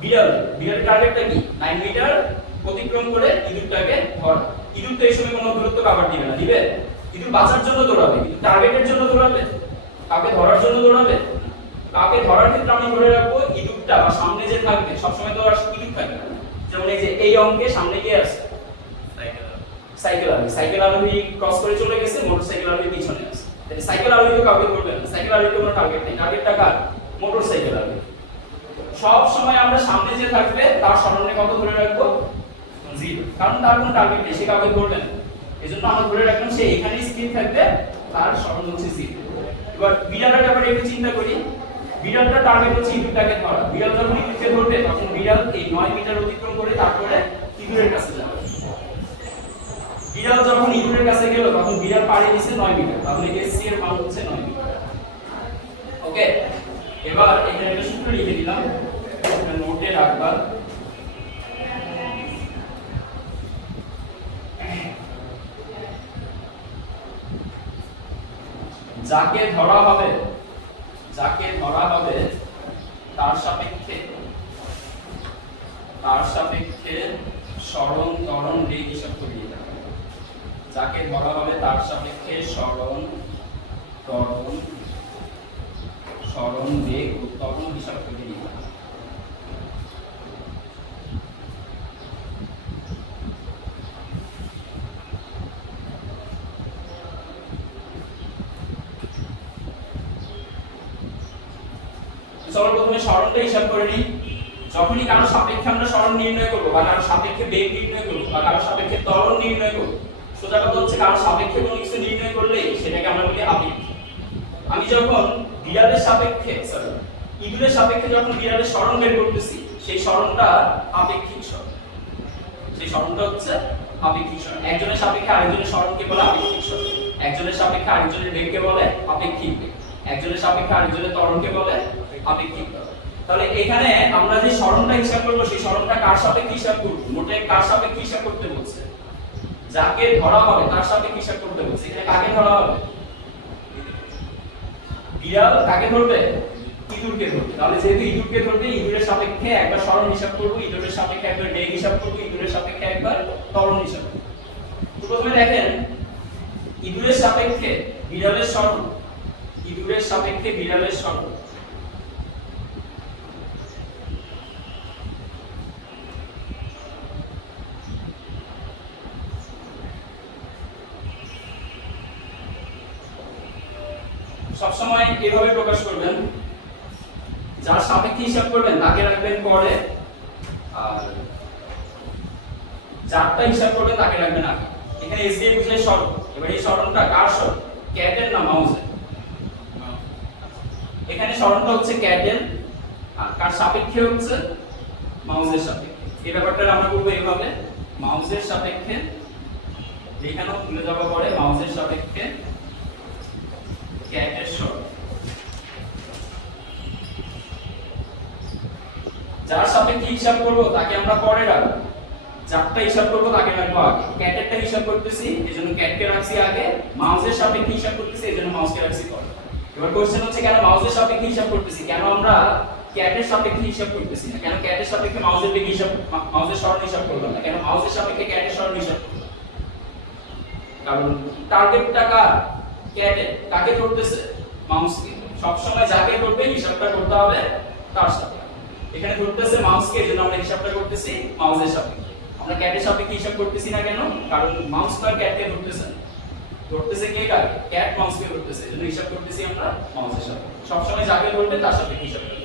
বিড়াল। বিড়ালের টার্গেটটা কি? 9 মিটার অতিক্রম করে ইঁদুরটাকে ধর। ইঁদুর তো এই সময় কোনো দূরত্ব কভার দিবে না, দিবে? ইঁদুর বাঁচার জন্য দৌড়াবে, কিন্তু টার্গেটের জন্য দৌড়াবে, কাকে ধরার জন্য দৌড়াবে। কাকে ধরার ক্ষেত্রে আমি ধরে রাখবো ইঁদুরটা বা সামনে যে থাকবে সবসময় তো আর ইঁদুর থাকবে না। যেমন এই যে এই অঙ্কে সামনে কি আছে? সাইকেল আরোহী। সাইকেল আরোহী ক্রস করে চলে গেছে, মোটরসাইকেল আরোহী পিছনে আছে। তাহলে সাইকেল আরোহী তো কাউকে ধরবে না, সাইকেল আরোহীতে কোনো টার্গেট নেই। টার্গেটটা কার? মোটরসাইকেল আরোহী। সব সময় আমরা সামনে যে থাকবে তার সরণে কত ধরে রাখবো? 0, কারণ তার কোনো টার্গেট নেই, সে কাউকে ধরবে না। এজন্য আমরা ধরে রাখলাম সে এখানেই স্থির থাকবে, তার সরণ হচ্ছে 0। এবার বিড়ালের ব্যাপারে একটু চিন্তা করি। বিড়ালটা টার্গেট হচ্ছে ইঁদুরটাকে ধরা। বিড়াল যখন ইঁদুরকে ধরবে তখন বিড়াল এই 9 মিটার অতিক্রম করে তারপরে ইঁদুরের কাছে যাবে। বিড়াল যখন ইঁদুরের কাছে গেল তখন বিড়াল পাড়ি দিয়েছে 9 মিটার, তাহলে এসসি এর মান হচ্ছে 9 মিটার। ওকে, এবার এখানে একটা সূত্র লিখে দিলাম, এটা নোটে রাখবা। যাকে ধরা হবে, যাকে ধরা হবে তার সাপেক্ষে সরণ ত্বরণ বেগ হিসাব করিয়ে দেবে। যাকে ধরা হবে তার সাপেক্ষে সরণ ত্বরণ বেগ ও ত্বরণ হিসাব করিয়ে দেবে। চলো প্রথমে সরণটা হিসাব করে নিই। যখনই কারো সাপেক্ষে আমরা সরণ নির্ণয় করব বা কারো সাপেক্ষে বেগ নির্ণয় করব বা কারো সাপেক্ষে ত্বরণ নির্ণয় করব, সোজা কথা হচ্ছে কারো সাপেক্ষে কোনো কিছু নির্ণয় করলে সেটাকে আমরা বলি আপেক্ষিক। আমি যখন বিড়ালের সাপেক্ষে, সরি, ইঁদুরের সাপেক্ষে যখন বিড়ালের সরণ বের করতেছি সেই সরণটা আপেক্ষিক সরণ। সেই সরণটা হচ্ছে আপেক্ষিক সরণ। একজনের সাপেক্ষে আরেকজনের সরণকে বলে আপেক্ষিক সরণ। একজনের সাপেক্ষে আরেকজনের বেগকে বলে আপেক্ষিক বেগ। একজনের সাপেক্ষে আরেকজনের ত্বরণকে বলে আপেক্ষিক ত্বরণ। তাহলে এখানে আমরা যে সরণটা হিসাব করব সেই সরণটা কার সাপেক্ষে হিসাব করব? মোটে কার সাপেক্ষে হিসাব করতে বলছে? যাকে ধরা হবে তার সাপেক্ষে হিসাব করতে বলছে। এখানে কাকে ধরা হবে? বিড়াল কাকে ধরবে? ইঁদুরকে ধরবে। তাহলে যেহেতু ইঁদুরকে ধরবে, ইঁদুরের সাপেক্ষে একবার সরণ হিসাব করব, ইঁদুরের সাপেক্ষে একবার বেগ হিসাব করব, ইঁদুরের সাপেক্ষে একবার ত্বরণ হিসাব করব। তো প্রথমে দেখেন ইঁদুরের সাপেক্ষে বিড়ালের সরণ, ইঁদুরের সাপেক্ষে বিড়ালের সরণ সবসময় এভাবে প্রকাশ করবেন। যার সাপেক্ষে হিসাব করবেন তাকে রাখবেন পরে, আর যারটা হিসাব করবেন তাকে রাখবেন আগে। এখানে এস দিয়ে বুঝলে সরণ। এবার এই সরণটা কার সরণ? ক্যাটের না মাউসের? এখানে সরণটা হচ্ছে ক্যাটের, আর কার সাপেক্ষে হচ্ছে? মাউসের সাপেক্ষে। এই ব্যাপারটা আমরা করব এইভাবে, মাউসের সাপেক্ষে, এখানেও ভুলে যাওয়া পরে মাউসের সাপেক্ষে ক্যাটের সরণ। যার সাপেক্ষে হিসাব করব তাকে আমরা পরে রাখবো, যারটা হিসাব করব তাকে রাখবো আগে। ক্যাটেরটা হিসাব করতেছি এজন্য ক্যাটকে রাখছি আগে, মাউসের সাপেক্ষে হিসাব করতেছি এজন্য মাউসকে রাখছি পরে। এবার কোশ্চেন হচ্ছে কেন মাউসের সাপেক্ষে হিসাব করতেছি, কেন আমরা ক্যাটের সাপেক্ষে হিসাব করতেছি না, কেন ক্যাটের সাপেক্ষে মাউসের বেগ হিসাব, মাউসের সরণ হিসাব করলাম না, কেন মাউসের সাপেক্ষে ক্যাটের সরণ হিসাব করব? কারণ টার্গেটটা কার? ক্যাটের। কাকে ধরতেছে? মাউসকে। সব সময় যাকে ধরবে হিসাবটা করতে হবে তার সাথে। এখানে ধরতেছে মাউসকে, এজন্য আমরা হিসাবটা করতেছি মাউসের সাপেক্ষে। আমরা ক্যাটের সাপেক্ষে হিসাব করতেছি না কেন? কারণ মাউস তো ক্যাটকে ধরতেছে না, ধরতেছে কে কাকে? ক্যাট মাউসকে ধরতেছে, এজন্য হিসাব করতেছি আমরা মাউসের সাপেক্ষে। সব সময় যাকে ধরবে তার সাপেক্ষে হিসাব করব।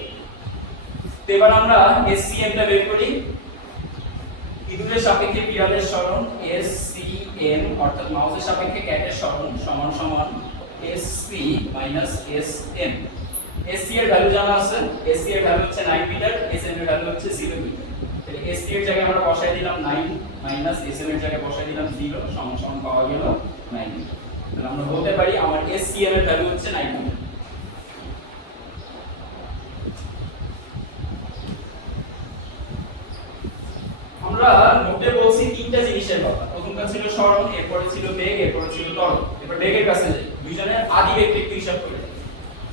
তো এবার আমরা এসসিএমটা বের করি। ইঁদুরের সাপেক্ষে বিড়ালের সরণ এসসিএম অর্থাৎ মাউসের সাপেক্ষে ক্যাটের সরণ সমান সমান এসসি মাইনাস এসএম। এসসি এর ভ্যালু জানা আছে, এসসি এর ভ্যালু হচ্ছে 9 মিটার, Sm এর ভ্যালু হচ্ছে 0 মিটার। তাহলে Sc এর জায়গায় আমরা বসাই দিলাম 9 মাইনাস Sm এর জায়গায় বসাই দিলাম 0 সমান সমান পাওয়া গেল 9 মিটার। তাহলে আমরা বলতে পারি আমার Scm এর ভ্যালু হচ্ছে 9 মিটার। আমরা নোটে বলছি তিনটা জিনিসের কথা। প্রথমটা ছিল সরণ, এরপরে ছিল বেগ, এরপরে ছিল ত্বরণ। এবার বেগের কাছে যাই। দুইজনের আদি বেগ একটু হিসাব করে দেখি।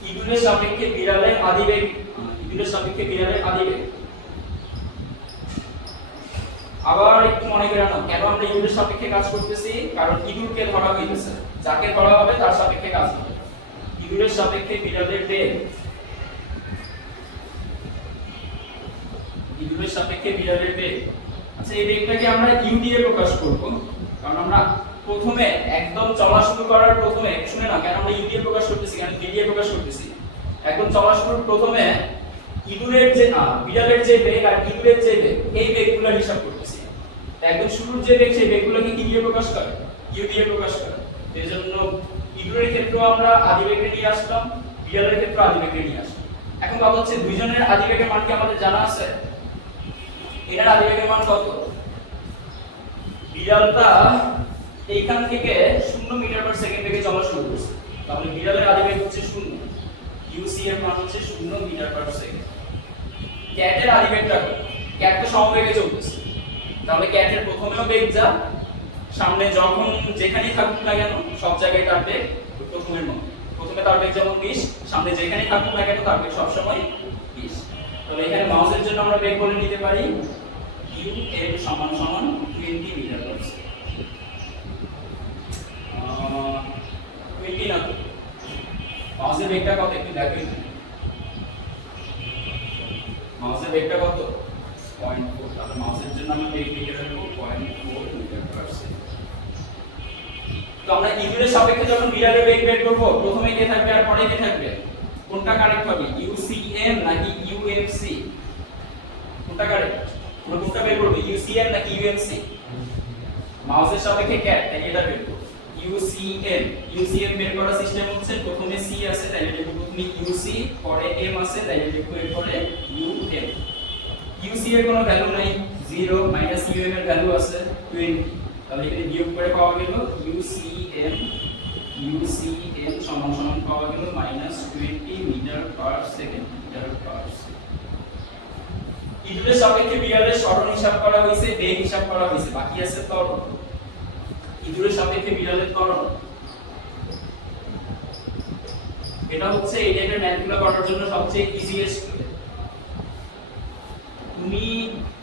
ইঁদুরের সাপেক্ষে বিড়ালের আদি বেগ, ইঁদুরের সাপেক্ষে বিড়ালের আদি বেগ। আবার একটু মনে করে নাও, কেন আমরা ইঁদুরের সাপেক্ষে কাজ করতেছি? কারণ ইঁদুরকে ধরা হইতেছে, যাকে ধরা হবে তার সাপেক্ষে কাজ হবে। ইঁদুরের সাপেক্ষে বিড়ালের বেগ, ইঁদুরের সাপেক্ষে বিড়ালের বেগ। আচ্ছা, এই বেগটাকে আমরা ইউ দিয়ে প্রকাশ করব, কারণ আমরা প্রথমে একদম চলা শুরু করার প্রথমে শুনে না কেন আমরা ইউ দিয়ে প্রকাশ করতেছি, কেন বি দিয়ে প্রকাশ করতেছি। একদম চলা শুরুর প্রথমে ইঁদুরের যে বিড়ালের যে বেগ আর ইঁদুরের যে বেগ, এই বেগগুলোর হিসাব করতেছি। একদম শুরুর যে বেগ, সেই বেগগুলোকে কি দিয়ে প্রকাশ করে? ইউ দিয়ে প্রকাশ করে। এজন্য ইঁদুরের ক্ষেত্রেও আমরা আদি বেগে নিয়ে আসলাম, বিড়ালের ক্ষেত্রেও আদি বেগে নিয়ে আসলাম। এখন কথা হচ্ছে দুইজনের আদি বেগের মান কি আমাদের জানা আছে? এটার আদি বেগের মান কত? বিড়ালটা এইখান থেকে 0 মিটার পার সেকেন্ড বেগে চলা শুরু করছে, তাহলে বিড়ালের আদি বেগ হচ্ছে 0, UC এর মান হচ্ছে 0 মিটার পার সেকেন্ড। ক্যাটের আদি বেগটা কত? ক্যাট তো সমবেগে চলতেছে, তাহলে ক্যাটের প্রথমেও বেগ যা, সামনে যখন যেখানেই থাকুক না কেন সব জায়গায় তার বেগ প্রথমের মতো। প্রথমে তার বেগ যেমন 20, সামনে যেখানেই থাকুক না কেন তার বেগ সবসময় 20। তাহলে এখানে মাউসের জন্য আমরা বেগ বলে নিতে পারি UM সমান সমান 20 মিটার পার সেকেন্ড। 20 না তো, মাউসের বেগটা কত একটু দেখো। মাউসের বেগটা কত? 0.4। তাহলে মাউসের জন্য আমরা বেগ লিখে রাখবো 0.4 মিটার পার সেকেন্ড। তো আমরা ইঁদুরের সাপেক্ষে যখন বিড়ালের বেগ বের করব, প্রথমে কে থাকবে আর পরে কে থাকবে? কোনটা কারেক্ট হবে? UCM নাকি UMC? কোনটা কারেক্ট? আমরা কোনটা বের করব? UCM নাকি UMC? মাউসের সাপেক্ষে ক্যাট, তাই এটা বের করব UCM। UCM বের করার সিস্টেম হচ্ছে প্রথমে C আছে, তাই লিখব প্রথমে UC, পরে M আছে, তাই লিখব এরপরে UM। UC এর কোনো ভ্যালু নাই 0, মাইনাস UM এর ভ্যালু আছে 20, তাহলে এখানে বিয়োগ করে পাওয়া গেল UCM সমান সমান পাওয়া গেল -20 মিটার পার সেকেন্ড। ইঁদুরের সাপেক্ষে বিড়ালের সরণ হিসাব করা হয়েছে, বেগ হিসাব করা হয়েছে, বাকি আছে ত্বরণ। ইঁদুরের সাপেক্ষে বিড়ালের ত্বরণ, এটা হচ্ছে এই টাইপের ম্যাথগুলো করার জন্য সবচেয়ে ইজিয়েস্ট। তুমি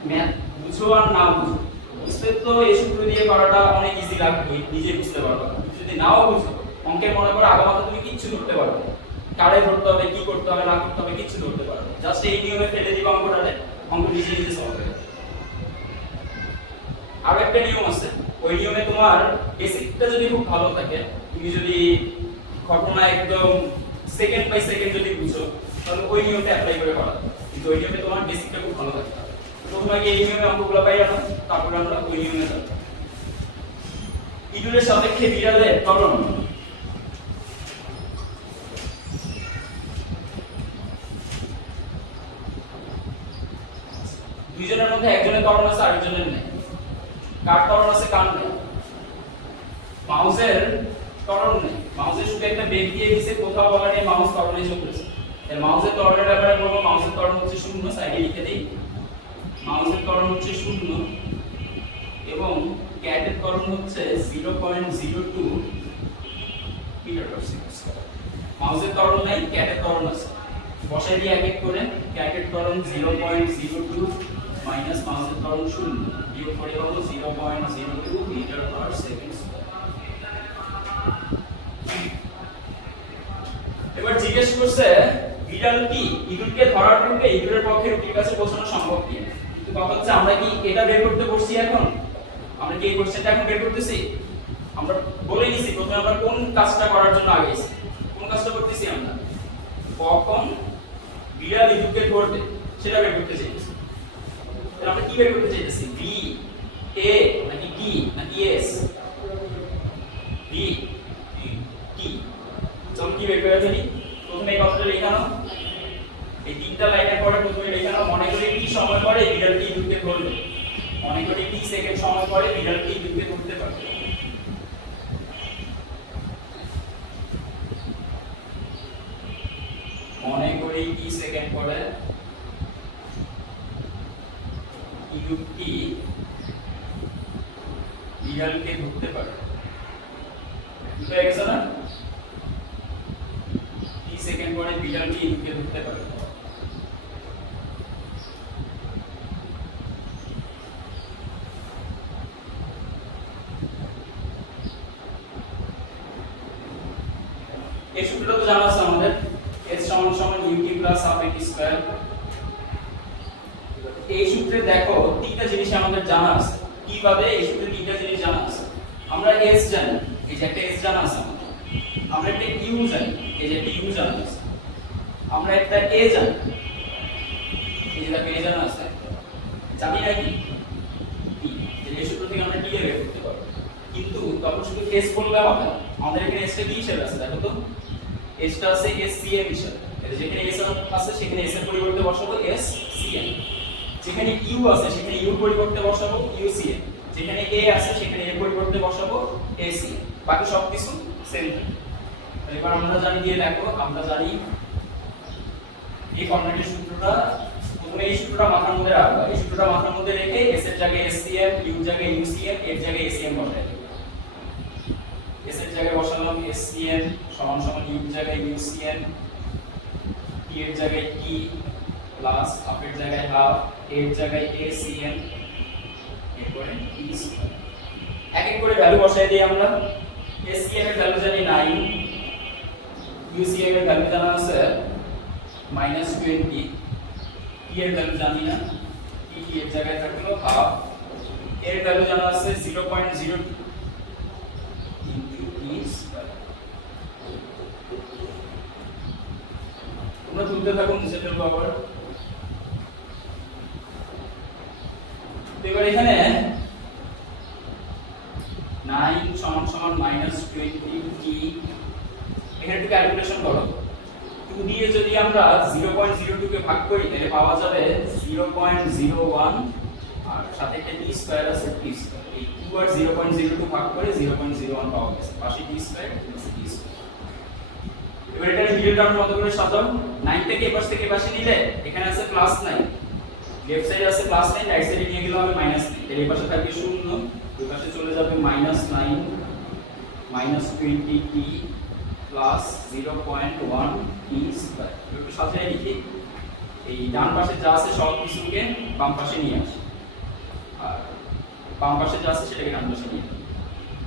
ম্যাথ বুঝো আর না বুঝো, বুঝতে তো এই সূত্র দিয়ে করাটা অনেক ইজি লাগবে, নিজে বুঝতে পারবে। যদি নাও বুঝো, অঙ্কের মনে করো আগামাতা তুমি কিচ্ছু করতে পারবে না, কারে ধরতে হবে, কি করতে হবে না করতে হবে কিচ্ছু ধরতে পারবে না। জাস্ট এই নিয়মে ফেলে দিবা অঙ্কটাতে, অঙ্ক নিজে নিজে সলভ হয়ে যাবে। আর একটা নিয়ম আছে, ওই নিয়মে তোমার বেসিকটা যদি খুব ভালো থাকে, তুমি যদি ঘটনা একদম সেকেন্ড বাই সেকেন্ড যদি বুঝো, তাহলে ওই নিয়মটা অ্যাপ্লাই করে করা যাবে। কিন্তু ওই নিয়মে তোমার বেসিকটা খুব ভালো থাকতে হবে। প্রথমে আগে এই নিয়মে অঙ্কগুলো পাই না, তারপর আমরা ওই নিয়মে যাব। ইঁদুরের সাপেক্ষে বিড়ালের ত্বরণ, দুইজনের মধ্যে একজনের ত্বরণ আছে আরেকজনের নেই। কার ত্বরণ আছে কার নেই? মাউসের ত্বরণ নেই, মাউসের শুধু একটা বেগ দিয়ে দিয়েছে, কোথাও বলা নেই মাউস ত্বরণে চলতেছে। এর মাউসের ত্বরণের ব্যাপারে বলবো, মাউসের ত্বরণ হচ্ছে 0, সাইডে লিখে দেই। মাউসের ত্বরণ হচ্ছে 0 এবং ক্যাটের ত্বরণ হচ্ছে 0.02 মিটার পার সেকেন্ড। মাউসের ত্বরণ নাই, ক্যাটের ত্বরণ আছে, বসাই দিয়ে এক এক করে। ক্যাটের ত্বরণ 0.02 মাইনাস মাউসের ত্বরণ 0, বিয়োগ করে পাবো 0.02 মিটার পার সেকেন্ড। এবার জিজ্ঞেস করছে বিড়াল কি ইঁদুরকে ধরার পূর্বে ইঁদুরের পক্ষে রুটির কাছে পৌঁছানো সম্ভব কি? কিন্তু কথা হচ্ছে আমরা কি এটা বের করতে বসছি এখন? আমরা কি এই কোশ্চেনটা এখন বের করতেছি? আমরা বলে নিছি প্রথমে আমরা কোন কাজটা করার জন্য আগেছি, কোন কাজটা করতেছি আমরা, কখন বিড়াল ইঁদুরকে ধরবে সেটা বের করতে চাইছি। তাহলে আমরা কি বের করতে চাইতেছি? বি এ নাকি ডি নাকি এস? B T. চল কি বের করে ফেলি। প্রথমে এই কথাটা লেখা নাও, এই তিনটা লাইনের পরে প্রথমে লেখা নাও মনে করি টি সময় পরে বিড়ালটি ইঁদুরকে ধরবে, মনে করি টি সেকেন্ড সময় পরে বিড়ালটি ইঁদুরকে ধরতে পারবে। মনে করি টি সেকেন্ড পরে ইঁদুরটি বিড়ালকে ধরতে পারবে। বুঝতে গেছে না? টি সেকেন্ড পরে বিড়ালটি ইঁদুরকে ধরতে পারবে। এই সূত্রটা তো জানা আছে আমাদের, s সমান সমান ut plus half a t square. এই সূত্রে দেখো তিনটা জিনিস আমাদের জানা আছে। কি বাদে এই সূত্রে তিনটা জিনিস জানা আছে। আমরা s জানি, এই যে একটা s জানা আছে আমাদের। আমরা একটা u জানি, এই যে একটা u জানা আছে। আমরা একটা a জানি, এই যে একটা a জানা আছে। জানি না কি t, এই সূত্র থেকে আমরা t এর বের করতে পারবো। কিন্তু তখন শুধু s বললে হবে না, আমাদের এখানে s টা কি হিসেবে আছে দেখো তো। s টা আছে scm হিসেবে, যেখানে s আছে সেখানে s এর পরিবর্তে বসাবো scm, যেখানে u আছে সেখানে u এর পরিবর্তে বসাবো ucm, যেখানে a আছে সেখানে a এর পরিবর্তে বসাবো acm, বাকি সবকিছু সেম থাকে। এবার আমরা জানি দিয়ে দেখো, আমরা জানি এই ফর্মুলাটির সূত্রটা, প্রথমে এই সূত্রটা মাথার মধ্যে রাখবা। এই সূত্রটা মাথার মধ্যে রেখে s এর জায়গায় scm, u এর জায়গায় ucm, এর জায়গায় acm বসাই দেব। s এর জায়গায় বসালাম scm সমান সমান u এর জায়গায় ucm, t এর জায়গায় t প্লাস হাফ এর জায়গায় হাফ, এর জায়গায় acm, এরপরে t স্কয়ার। এক এক করে ভ্যালু বসাই দিই আমরা। scm এর ভ্যালু জানি 9, ucm এর ভ্যালু জানা আছে -20, t এর ভ্যালু জানি না, t এর জায়গায় থাকলো হাফ, এর ভ্যালু জানা আছে 0.02 তোমরা তুলতে থাকো নিচে ফেলবো আবার। এবার এখানে 9 সমান সমান -20 t, এখানে একটু ক্যালকুলেশন করো। 2 দিয়ে যদি আমরা 0.02 কে ভাগ করি তাহলে পাওয়া যাবে 0.01, আর সাথে একটা t স্কয়ার আছে, t স্কয়ার। এই 2 আর 0.02 ভাগ করে 0.01 পাওয়া গেছে, পাশে t স্কয়ার আছে, t স্কয়ার। এবার এটা মিডল টার্ম মত করে সাজাও। 9 থেকে এপাশ থেকে এপাশে নিলে এখানে আছে +9, লেফট সাইডে আছে +9, রাইট সাইডে নিয়ে গেলে হবে -9, এর এই পাশে থাকবে 0, ওই পাশে চলে যাবে -9 -20t প্লাস 0.1 t স্কয়ার। একটু সাজিয়ে লিখি, এই ডান পাশে যা আছে সব কিছুকে বাম পাশে নিয়ে আসি, আর বাম পাশে যা আছে সেটাকে ডান পাশে নিয়ে আসি।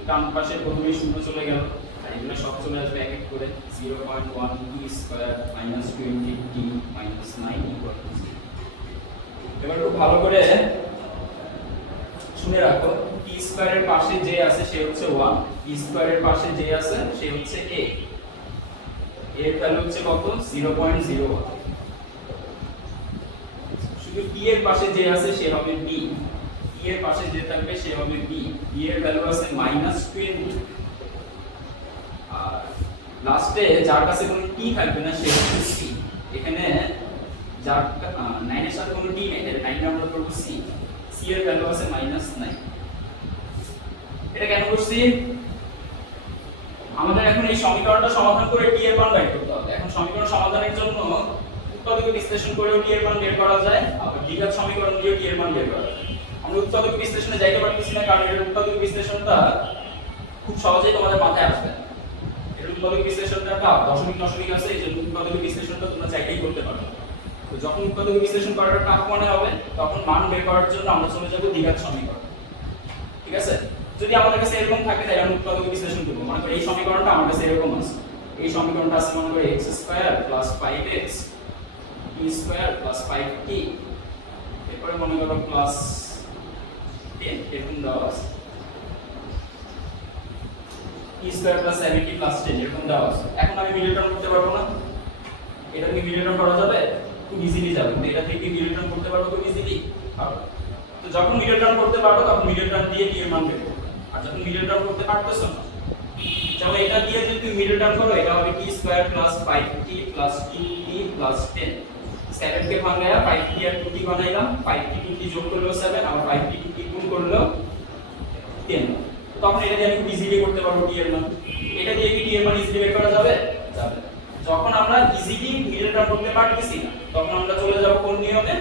ডান পাশে প্রথমে 0 চলে গেল, আর এগুলো সব চলে আসবে এক এক করে। 0.1 t square -20t -9 equal to 0। এবার খুব ভালো করে শুনে রাখো, t স্কয়ারের পাশে যে আছে সে হচ্ছে 1, t স্কয়ারের পাশে যে আছে সে হচ্ছে a, এর ভ্যালু হচ্ছে কত 0.01। শুধু t এর পাশে যে আছে সে হবে b, t এর পাশে যে থাকবে সে হবে b, b এর ভ্যালু আছে -20, আর লাস্টে যার কাছে কোনো t থাকবে না সে হচ্ছে c। এখানে যার 9 এর সাথে কোনো t নেই, তাহলে 9 আমরা করব c, c এর ভ্যালু আছে -9। এটা কেন করছি? আমাদের এখন এই সমীকরণটা সমাধান করে t এর মান বের করতে হবে। এখন সমীকরণ সমাধানের জন্য উৎপাদক বিশ্লেষণ করেও t এর মান বের করা যায়, আবার দ্বিঘাত সমীকরণ দিয়েও t এর মান বের করা যায়। আমরা উৎপাদক বিশ্লেষণে যাইতে পারতেছি না কারণ এর উৎপাদক বিশ্লেষণটা খুব সহজেই তোমাদের মাথায় আসবে না। এর উৎপাদক বিশ্লেষণটা দশমিক আছে, এই জন্য উৎপাদক বিশ্লেষণটা তোমরা চাইলেই করতে পারো। তো যখন উৎপাদক বিশ্লেষণ করাটা টাফ মনে হবে তখন মান বের করার জন্য আমরা চলে যাব দ্বিঘাত সমীকরণ। ঠিক আছে? যদি আমাদের কাছে এরকম থাকে তাহলে আমরা উৎপাদক বিশ্লেষণ করব। মনে করি এই সমীকরণটা আমার কাছে এরকম আছে, এই সমীকরণটা আছে মনে করি x² + 5x t² + 5t, এরপরে মনে করো +10 এরকম দেওয়া আছে, t² + 7t + 10 এরকম দেওয়া আছে। এখন আমি মিডল টার্ম করতে পারবো না? এটা কি মিডল টার্ম করা যাবে? খুব ইজিলি যাবে। এটা থেকে মিডল টার্ম করতে পারবো খুব ইজিলি? পারবো। তো যখন মিডল টার্ম করতে পারবো তখন মিডল টার্ম দিয়ে t এর মান বের করব। আর যখন মিডল টার্ম করতে পারতেছ না, যখন এটা দিয়ে যদি তুমি মিডল টার্ম করো এটা হবে t² + 5t + 2t + 10, 7 কে ভাঙায়া 5t আর 2t বানাইলাম, 5t 2t যোগ করলো 7, আবার 5t 2t গুণ করলো 10। তখন এটা দিয়ে আমি খুব ইজিলি করতে পারবো t এর মান। এটা দিয়ে কি t এর মান ইজিলি বের করা যাবে? যাবে। যখন আমরা ইজিলি মিডল টার্ম করতে পারতেছি না, তখন আমরা চলে যাব কোন নিয়মে?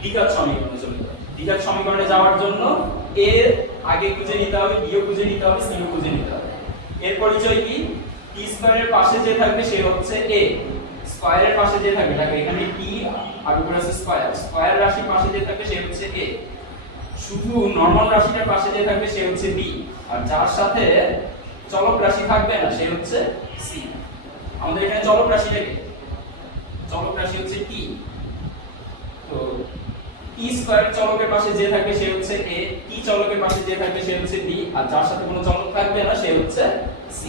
দ্বিঘাত সমীকরণে চলে যাব। দ্বিঘাত সমীকরণে যাওয়ার জন্য a আগে খুঁজে নিতে হবে, b ও খুঁজে নিতে হবে, c ও খুঁজে নিতে হবে। এর পরিচয় কি? t স্কয়ারের পাশে যে থাকবে সে হচ্ছে a, স্কয়ারের পাশে যে থাকবে তাকে এখানে t আর উপরে আছে স্কয়ার, স্কয়ার রাশির পাশে যে থাকবে সে হচ্ছে a, শুধু নরমাল রাশিটার পাশে যে থাকবে সে হচ্ছে b, আর যার সাথে চলক রাশি থাকবে না সে হচ্ছে c। আমাদের এখানে চলক রাশিটা কি? চলক রাশি হচ্ছে t। তো t স্কয়ার চলকের পাশে যে থাকবে সে হচ্ছে a, t চলকের পাশে যে থাকবে সে হচ্ছে b, আর যার সাথে কোনো চলক থাকবে না সে হচ্ছে c।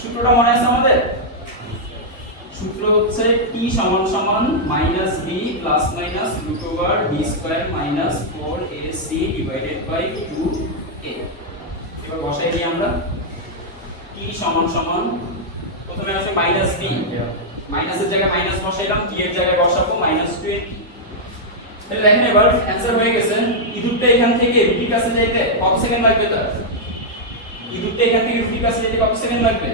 সূত্রটা মনে আছে আমাদের? সূত্র হচ্ছে t সমান সমান -b plus minus root over b square minus 4ac divided by 2a। এবার বসাই দিই আমরা। t সমান সমান প্রথমে আসবে -b, মাইনাসের জায়গায় মাইনাস বসাইলাম, t এর জায়গায় বসাবো -20। তাহলে দেখেন এবার অ্যানসার হয়ে গেছে। ইদুরটা এখান থেকে রুটির কাছে যাইতে কত সেকেন্ড লাগবে? তার ইদুরটা এখান থেকে রুটির কাছে যাইতে কত সেকেন্ড লাগবে?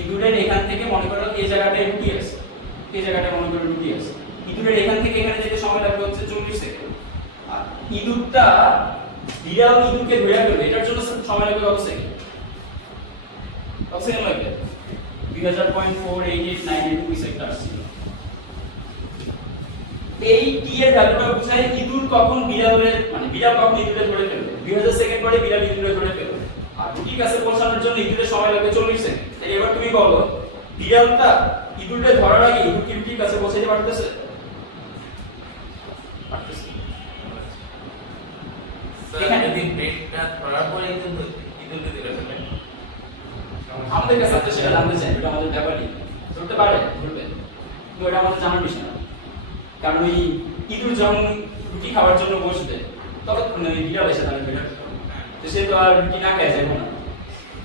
ইদুরের এখান থেকে মনে করো এই জায়গাটায় রুটি আছে, এই জায়গাটায় মনে করো রুটি আছে, ইদুরের এখান থেকে এখানে যেতে সময় লাগবে হচ্ছে 40 সেকেন্ড। আর ইদুরটা বিড়াল ইদুরকে ধরে ফেলবে, এটার জন্য সময় লাগবে কত সেকেন্ড? কত সেকেন্ড লাগবে? 2000.48892 সেকেন্ড আসছে। এই t এর ভ্যালুটা বোঝায় ইঁদুর কখন বিড়ালের মানে বিড়াল কখন ইঁদুরে ধরে ফেলবে। 2000 সেকেন্ড পরে বিড়াল ইঁদুরে ধরে ফেলবে, আর রুটির কাছে পৌঁছানোর জন্য ইঁদুরের সময় লাগবে 40 সেকেন্ড। তাই এবার তুমি বলো বিড়ালটা ইঁদুরে ধরার আগে ইঁদুর কি রুটির কাছে পৌঁছাতে পারতেছে? পারতেছে। এখানে যদি ব্রেকটা ধরার পরে ইঁদুরকে ধরে ফেলে, আমাদের কাছে তো সেটা জানতে চাই, এটা আমাদের ব্যাপারই। ধরতে পারে, ধরবে, তো এটা আমাদের জানার বিষয় না। কারণ ওই ইঁদুর যখন রুটি খাওয়ার জন্য বসবে তখন ওই বিড়াল এসে দাঁড়াবে, তো সে তো আর রুটি না খেয়ে যাবে না,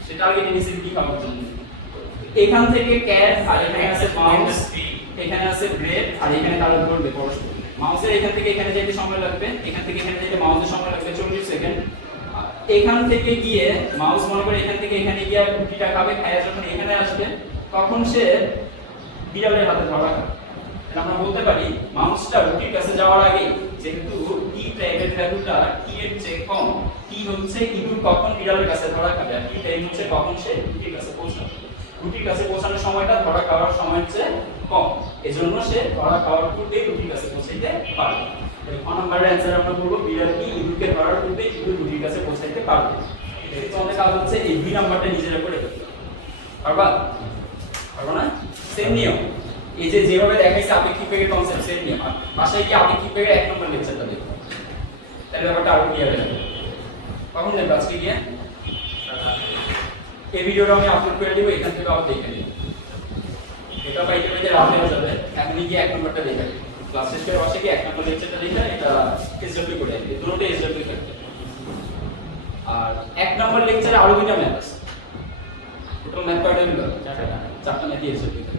সে টার্গেটে নিচে রুটি খাওয়ার জন্য। এখান থেকে ক্যাট, আর এখানে আছে মাউস, এখানে আছে ব্রেড, আর এখানে তারা ধরবে পরস্পর। মাউসের এখান থেকে এখানে যেতে সময় লাগবে, এখান থেকে এখানে যেতে মাউসের সময় লাগবে 40 সেকেন্ড। এখান থেকে গিয়ে মাউস মনে করে এখান থেকে এখানে গিয়ে রুটিটা খাবে, খায়া যখন এখানে আসবে তখন সে বিড়ালের হাতে ধরা খাবে। আমরা বলতে পারি মাউসটা রুটির কাছে যাওয়ার আগে যেহেতু t টাইমের ভ্যালুটা t এর চেয়ে কম, t হচ্ছে ইঁদুর কখন বিড়ালের কাছে ধরা খাবে, আর t টাইম হচ্ছে কখন সে রুটির কাছে পৌঁছাবে। রুটির কাছে পৌঁছানোর সময়টা ধরা খাওয়ার সময়ের চেয়ে কম, এজন্য সে ধরা খাওয়ার পূর্বেই রুটির কাছে পৌঁছাইতে পারবে। তাহলে ক নম্বরের অ্যানসার আমরা বলবো বিড়াল কি ইঁদুরকে ধরার পূর্বেই ইঁদুর রুটির কাছে পৌঁছাইতে পারবে। এক্ষেত্রে আমাদের কাজ হচ্ছে এই দুই নাম্বারটা নিজেরা করে ফেলতে পারবা? পারবো না? সেম নিয়ম, এই যে যেভাবে দেখাইছে আপেক্ষিক বেগের কনসেপ্ট সেম নিয়ম। বাসায় কি আপেক্ষিক বেগের 1 নম্বর লেকচারটা দেখো, তাহলে ব্যাপারটা আরো ক্লিয়ার হয়ে যাবে। কখন দেখবে? আজকে গিয়ে এই ভিডিওটা আমি আপলোড করে দিব, এখান থেকে আবার দেখে নিন। এটা পাইতে পাইতে রাত হয়ে যাবে, এখনই গিয়ে 1 নম্বরটা দেখে নিন। ক্লাস শেষ করে বসে গিয়ে 1 নম্বর লেকচারটা দেখে এটা এসডব্লিউ করে দিবে, দুটোতে এসডব্লিউ থাকবে। আর 1 নম্বর লেকচারে আরো দুটো ম্যাথ আছে। টোটাল ম্যাথ কয়টা হলো? 4টা ম্যাথ এসডব্লিউ।